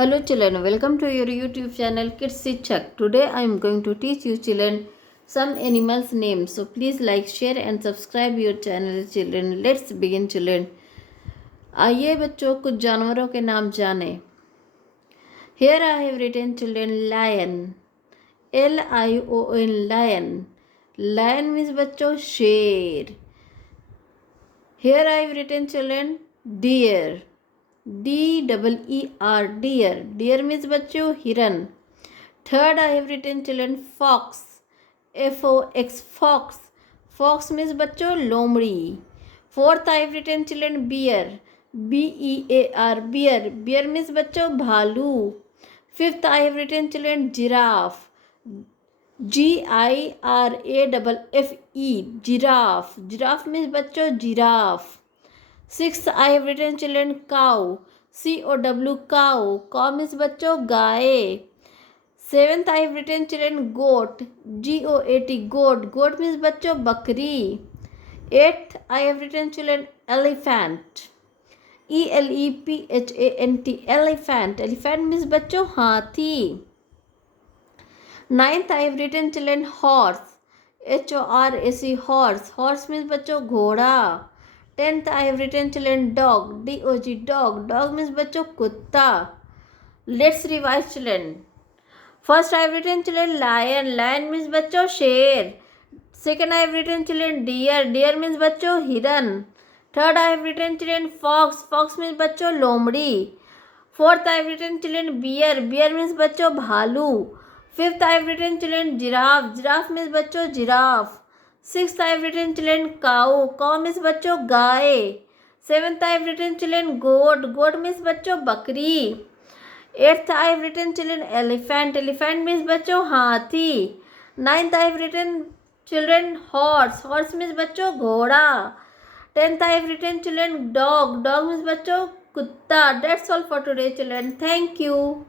Hello children, welcome to your YouTube channel Kids Shichak. Today I am going to teach you children some animals names. So please like, share and subscribe your channel children. Let's begin children. आइए बच्चों कुछ जानवरों के नाम जाने. Here I have written children lion. Lion lion. Lion means बच्चों शेर. Here I have written children deer. DEER deer. Deer means बच्चों हिरन. Third I have written children fox. FOX fox. Fox means बच्चों लोमड़ी. Fourth I have written children bear. BEAR bear. Bear means बच्चों भालू. Fifth I have written children giraffe. GIRAFFE giraffe. Giraffe means बच्चों giraffe. Sixth I have written children cow. COW cow. Cow means बच्चों गाय. Seventh I have written children goat. GOAT goat. Goat means बच्चों बकरी. Eighth I have written children elephant. ELEPHANT elephant. Elephant means बच्चों हाथी. Ninth I have written children horse. HORSE horse. Horse means बच्चों घोड़ा. Tenth I have written children dog. DOG dog. Dog means बच्चों कुत्ता. Let's revise children. First I have written children lion. Lion means बच्चों शेर. Second I have written children deer. Deer means बच्चों हिरन. Third I have written children fox. Fox means बच्चों लोमड़ी. Fourth I have written children bear. Bear means बच्चों भालू. Fifth I have written children giraffe. Giraffe means बच्चों giraffe. Sixth I have written children cow. Cow means बच्चों गाय. Seventh I have written children goat. Goat means बच्चों बकरी. Eighth I have written children elephant. Elephant means बच्चों हाथी. Ninth I have written children horse. Horse means बच्चों घोड़ा. Tenth I have written children dog. Dog means बच्चों कुत्ता. That's all for today children. Thank you.